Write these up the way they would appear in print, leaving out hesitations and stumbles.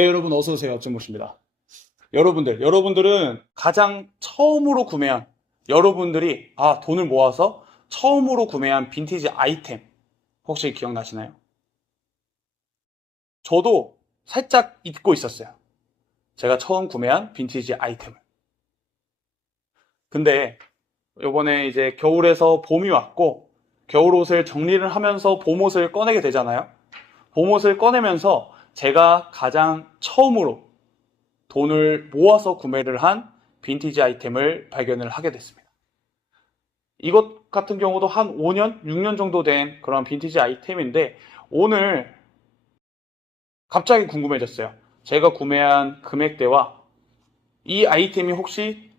네, 여러분 어서 오세요. 쭌모십니다. 여러분들은 가장 처음으로 구매한, 여러분들이 돈을 모아서 처음으로 구매한 빈티지 아이템 혹시 기억나시나요? 저도 살짝 잊고 있었어요. 제가 처음 구매한 빈티지 아이템을. 근데 요번에 이제 겨울에서 봄이 왔고 겨울옷을 정리를 하면서 봄옷을 꺼내게 되잖아요. 봄옷을 꺼내면서 제가 가장 처음으로 돈을 모아서 구매를 한 빈티지 아이템을 발견을 하게 됐습니다. 이것 같은 경우도 한 5년, 6년 정도 된 그런 빈티지 아이템인데 오늘 갑자기 궁금해졌어요. 제가 구매한 금액대와 이 아이템이 혹시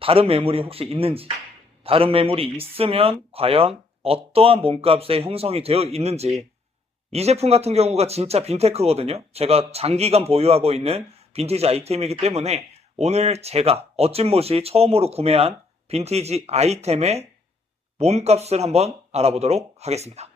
다른 매물이 혹시 있는지, 다른 매물이 있으면 과연 어떠한 몸값의 형성이 되어 있는지. 이 제품 같은 경우가 진짜 빈테크거든요. 제가 장기간 보유하고 있는 빈티지 아이템이기 때문에 오늘 제가 어찐못이 처음으로 구매한 빈티지 아이템의 몸값을 한번 알아보도록 하겠습니다.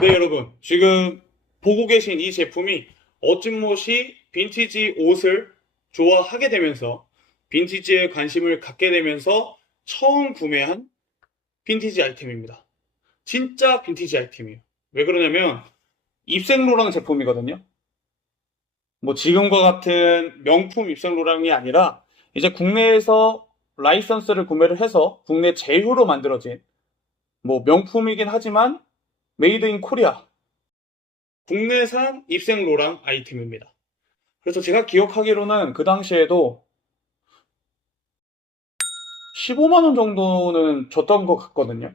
네, 여러분. 지금 보고 계신 이 제품이 어찐못이 빈티지 옷을 좋아하게 되면서 빈티지에 관심을 갖게 되면서 처음 구매한 빈티지 아이템입니다. 진짜 빈티지 아이템이에요. 왜 그러냐면 입생로랑 제품이거든요. 뭐 지금과 같은 명품 입생로랑이 아니라 이제 국내에서 라이선스를 구매를 해서 국내 제휴로 만들어진 뭐 명품이긴 하지만 메이드 인 코리아 국내산 입생로랑 아이템입니다. 그래서 제가 기억하기로는 그 당시에도 15만 원 정도는 줬던 것 같거든요.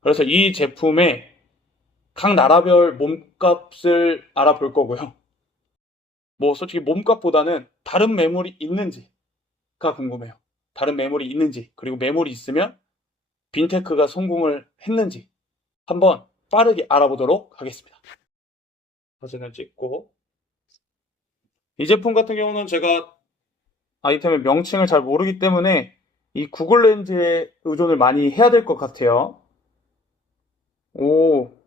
그래서 이 제품의 각 나라별 몸값을 알아볼 거고요. 뭐 솔직히 몸값보다는 다른 매물이 있는지가 궁금해요. 다른 매물이 있는지, 그리고 매물이 있으면 빈테크가 성공을 했는지 한번 빠르게 알아보도록 하겠습니다. 사진을 찍고, 이 제품 같은 경우는 제가 아이템의 명칭을 잘 모르기 때문에 이 구글 렌즈에 의존을 많이 해야 될 것 같아요. 오,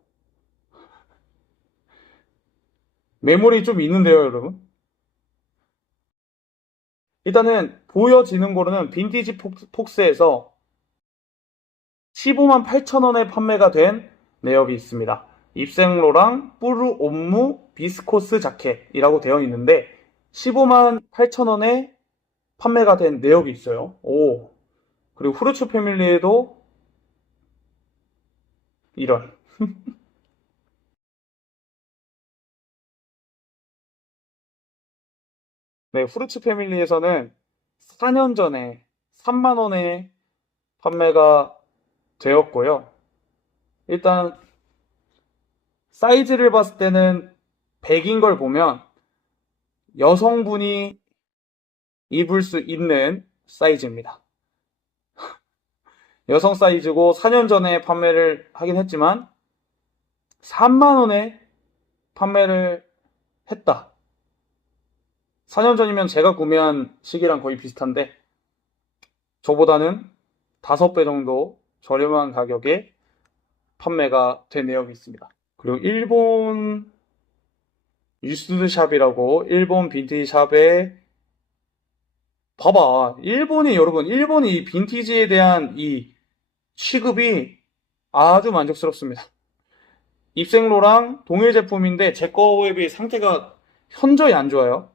매물이 좀 있는데요, 여러분. 일단은 보여지는 거로는 빈티지 폭스에서 15만 8천 원에 판매가 된 내역이 있습니다. 입생로랑 뿌르 옴무 비스코스 자켓이라고 되어 있는데 15만 8천 원에 판매가 된 내역이 있어요. 오. 그리고 후르츠 패밀리에도 이런. 네, 후르츠 패밀리에서는 4년 전에 3만 원에 판매가 되었고요. 일단 사이즈를 봤을 때는 100인 걸 보면 여성분이 입을 수 있는 사이즈입니다. 여성 사이즈고 4년 전에 판매를 하긴 했지만 3만 원에 판매를 했다. 4년 전이면 제가 구매한 시기랑 거의 비슷한데 저보다는 5배 정도 저렴한 가격에 판매가 된 내역이 있습니다. 그리고 일본 유스드샵이라고 일본 빈티지 샵에 봐봐. 일본이 이 빈티지에 대한 이 취급이 아주 만족스럽습니다. 입생로랑 동일 제품인데 제 거에 비해 상태가 현저히 안 좋아요.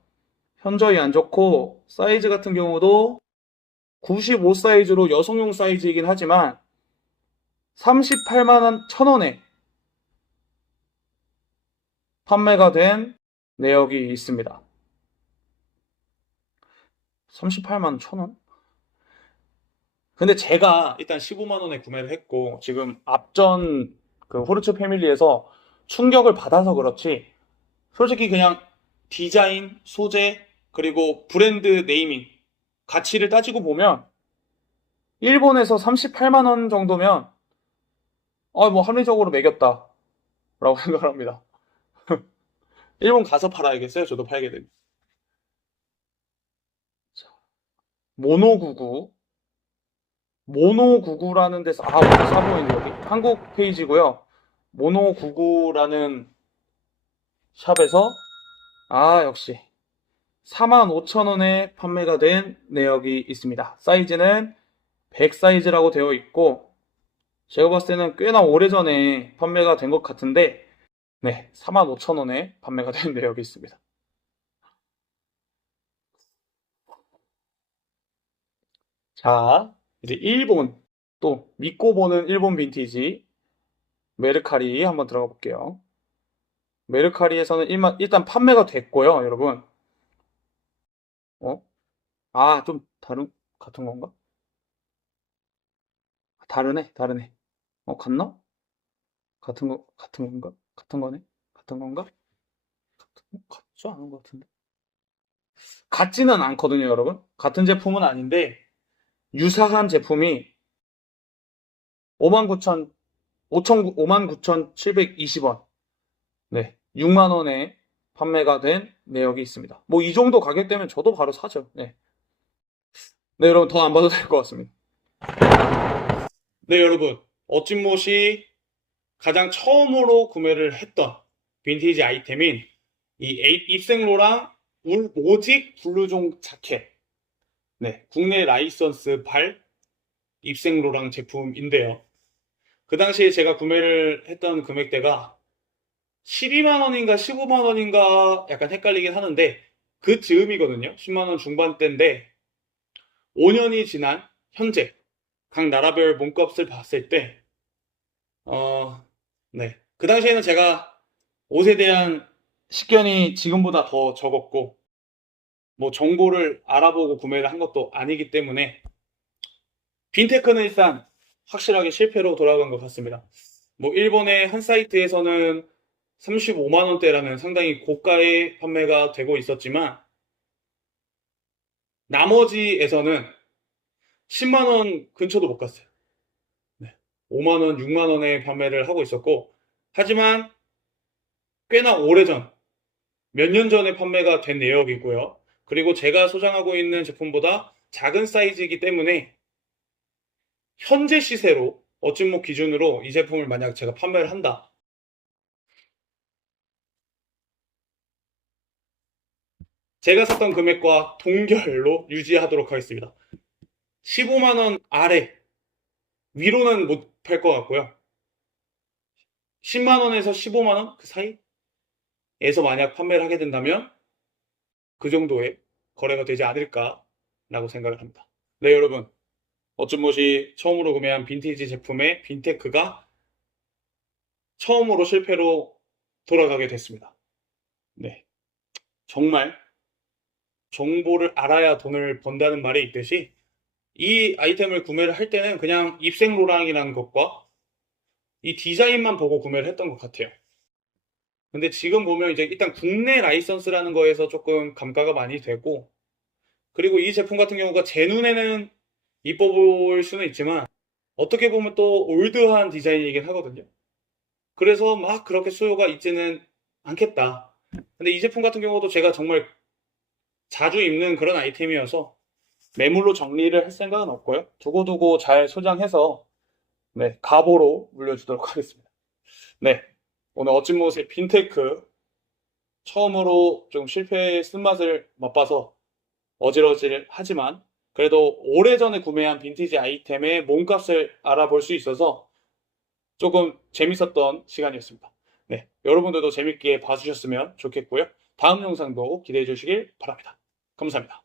현저히 안 좋고 사이즈 같은 경우도 95 사이즈로 여성용 사이즈이긴 하지만 38만 1,000원에 판매가 된 내역이 있습니다. 38만 1,000원? 근데 제가 일단 15만 원에 구매를 했고 지금 앞전 그 호르츠 패밀리에서 충격을 받아서 그렇지 솔직히 그냥 디자인, 소재, 그리고 브랜드 네이밍 가치를 따지고 보면 일본에서 38만 원 정도면 뭐 합리적으로 매겼다 라고 생각합니다. 일본 가서 팔아야겠어요. 저도 팔게 되면. 모노구구 모노구구라는 데서 어디 사보이네 여기 한국 페이지고요. 모노구구라는 샵에서 역시 45,000원에 판매가 된 내역이 있습니다. 사이즈는 100 사이즈라고 되어 있고, 제가 봤을 때는 꽤나 오래전에 판매가 된 것 같은데, 네, 45,000원에 판매가 된 내역이 있습니다. 자, 이제 일본, 또 믿고 보는 일본 빈티지 메르카리 한번 들어가 볼게요. 메르카리에서는 일단 판매가 됐고요, 여러분. 어? 좀 같은 건가? 다르네, 다르네. 같나? 같은 건가? 같은 거네? 같은 건가? 같지 않은 것 같은데. 같지는 않거든요, 여러분. 같은 제품은 아닌데, 유사한 제품이 59,000, 59,720원. 네. 6만 원에 판매가 된 내역이 있습니다. 뭐, 이 정도 가격대면 저도 바로 사죠. 네. 네, 여러분, 더 안 봐도 될 것 같습니다. 네, 여러분. 어찐못이 가장 처음으로 구매를 했던 빈티지 아이템인 이 입생로랑 오직 블루종 자켓. 네, 국내 라이선스 발 입생로랑 제품인데요. 그 당시에 제가 구매를 했던 금액대가 12만 원인가 15만 원인가 약간 헷갈리긴 하는데 그 즈음이거든요. 10만 원 중반대인데 5년이 지난 현재 각 나라별 몸값을 봤을 때 네. 그 당시에는 제가 옷에 대한 식견이 지금보다 더 적었고 뭐 정보를 알아보고 구매를 한 것도 아니기 때문에 빈테크는 일단 확실하게 실패로 돌아간 것 같습니다. 뭐 일본의 한 사이트에서는 35만 원대라는 상당히 고가의 판매가 되고 있었지만 나머지에서는 10만 원 근처도 못 갔어요. 네. 5만 원, 6만 원에 판매를 하고 있었고 하지만 꽤나 오래전 몇 년 전에 판매가 된 내역이고요. 그리고 제가 소장하고 있는 제품보다 작은 사이즈이기 때문에 현재 시세로 어찐목 기준으로 이 제품을 만약 제가 판매를 한다. 제가 샀던 금액과 동결로 유지하도록 하겠습니다. 15만 원 아래 위로는 못 팔 것 같고요. 10만 원에서 15만 원 그 사이에서 만약 판매를 하게 된다면 그 정도의 거래가 되지 않을까라고 생각을 합니다. 네, 여러분. 어쩌못이 처음으로 구매한 빈티지 제품의 빈테크가 처음으로 실패로 돌아가게 됐습니다. 네. 정말 정보를 알아야 돈을 번다는 말이 있듯이 이 아이템을 구매를 할 때는 그냥 입생로랑이라는 것과 이 디자인만 보고 구매를 했던 것 같아요. 근데 지금 보면 이제 일단 국내 라이선스라는 거에서 조금 감가가 많이 되고 그리고 이 제품 같은 경우가 제 눈에는 이뻐 보일 수는 있지만 어떻게 보면 또 올드한 디자인이긴 하거든요. 그래서 막 그렇게 수요가 있지는 않겠다. 근데 이 제품 같은 경우도 제가 정말 자주 입는 그런 아이템이어서 매물로 정리를 할 생각은 없고요. 두고두고 잘 소장해서 네, 가보로 물려주도록 하겠습니다. 네, 오늘 어찐못의 빈테크 처음으로 좀 실패의 쓴맛을 맛봐서 어질어질하지만 그래도 오래전에 구매한 빈티지 아이템의 몸값을 알아볼 수 있어서 조금 재밌었던 시간이었습니다. 네, 여러분들도 재밌게 봐주셨으면 좋겠고요. 다음 영상도 기대해 주시길 바랍니다. 감사합니다.